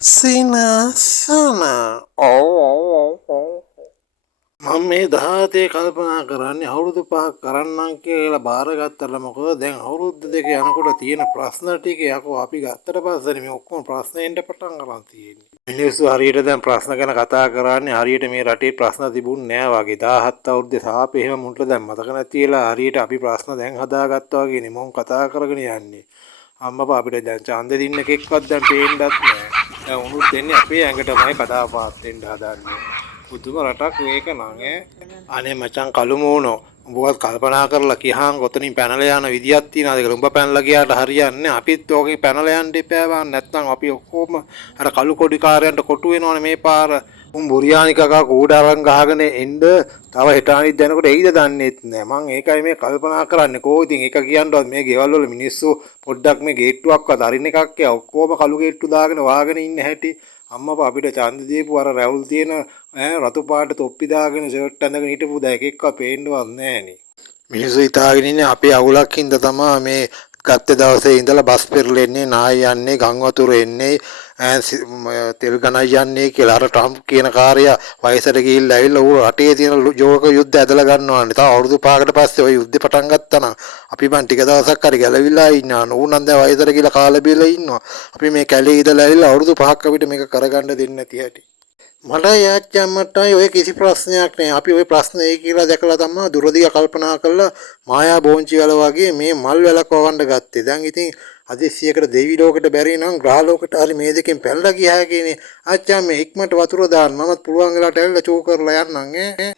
Sinasana. Oh. මම මේ 17 කල්පනා කරන්නේ අවුරුදු 5ක් කරන්නම් කියලා බාරගත්තට මොකද දැන් අවුරුදු දෙක යනකොට තියෙන ප්‍රශ්න ටික යකෝ අපි ගත්තට පස්සේ මේ ඔක්කොම ප්‍රශ්නෙන්න පටන් ගන්න තියෙන්නේ. මිනිස්සු හරියට දැන් ප්‍රශ්න ගැන කතා කරන්නේ හරියට මේ රටේ ප්‍රශ්න තිබුණේ නෑ වගේ 17 අවුරුද්දේ සාපේ එහෙම මුන්ට දැන් මතක නැතිලා හරියට අපි ප්‍රශ්න දැන් හදාගත්තා වගේනේ මොන් කතා කරගෙන යන්නේ. අම්මපා අපිට දැන් ඡන්දෙ දින්න එකෙක්වත් දැන් පේන්නත් නෑ. දැන් උනුත් දෙන්නේ අපේ ඇඟටමයි කඩාපාත් වෙන්න හදන්නේ. පුදුම රටක් මේක නං ඈ. අනේ මචං කළු මූණෝ උඹවත් කල්පනා කරලා කියහන් ඔතනින් පැනලා යන විදියක් තියනවාද කියලා. උඹ පැනලා ගියාට හරියන්නේ නැහැ. අපිත් ඕකේ පැනලා යන්න එපා නැත්නම් අපි ඔක්කොම අර කළු කොඩි කාර්යයන්ට කොටු වෙනවනේ මේ පාර. උන් බුරියානි කකා කූඩාරම් ගහගෙන එන්න තව හෙට අනිත් දැනකොට එයිද දන්නේත් නැහැ. මං ඒකයි මේ කල්පනා කරන්නේ. කෝ ඉතින් එක කියන්නවත් මේ ගෙවල් වල මිනිස්සු පොඩ්ඩක් මේ ගේට්ටුවක්වත් අරින්න එකක් යා ඔක්කොම කළු ගේට්ටු දාගෙන වාගෙන ඉන්න හැටි. අම්මපා අපිට ඡන්ද දීපු අර රැවුල් තියෙන රතු පාට තොප්පි දාගෙන ෂර්ට් අඳගෙන හිටපු දා එකෙක්ව පේන්නවත් නැහනේ. මිනිස්සු හිතාගෙන ඉන්නේ අපේ අවුලක් හින්දා තමයි මේ ගත්ත දවසේ ඉඳලා බස් පෙරලෙන්නේ නාය යන්නේ ගම් වතුර එන්නේ තෙල් ගණන් යන්නේ කියලා අර ට්‍රම්ප් කියන කාර්යය වයසට ගිහිල්ලා ඇවිල්ලා ඌ රටේ තියෙන ජෝක යුද්ධ ඇදලා ගන්නවානේ. තව අවුරුදු 5කට පස්සේ ওই යුද්ධේ පටන් ගත්තා නම් අපි මන් ටික දවසක් හරි ගැලවිලා ඉන්නවා. ඌ නම් දැන් වයසට ගිහිල්ලා කාලේ බීලා ඉන්නවා. අපි මේ කැලේ ඉඳලා ඇවිල්ලා අවුරුදු 5ක් අපිට මේක කරගන්න දෙන්නේ නැති හැටි. මට යාච්චම්මටයි ඔය කිසි ප්‍රශ්නයක් නෑ. අපි ඔය ප්‍රශ්න ඒ කියලා දැකලා තමයි දුරදිග කල්පනා කරලා මායා බෝංචි වල වගේ මේ මල් වැලක් වවන්න ගත්තේ. දැන් ඉතින් අදිසියකට දෙවි ලෝකෙට බැරි නම් ග්‍රහ ලෝකෙට හරි මේ දෙකෙන් පැනලා ගියා කියනේ. ආච්චා මේ ඉක්මනට වතුර දාන්න මමත් පුළුවන් වෙලාවට ඇවිල්ලා චෝ කරලා යන්නම් ඈ.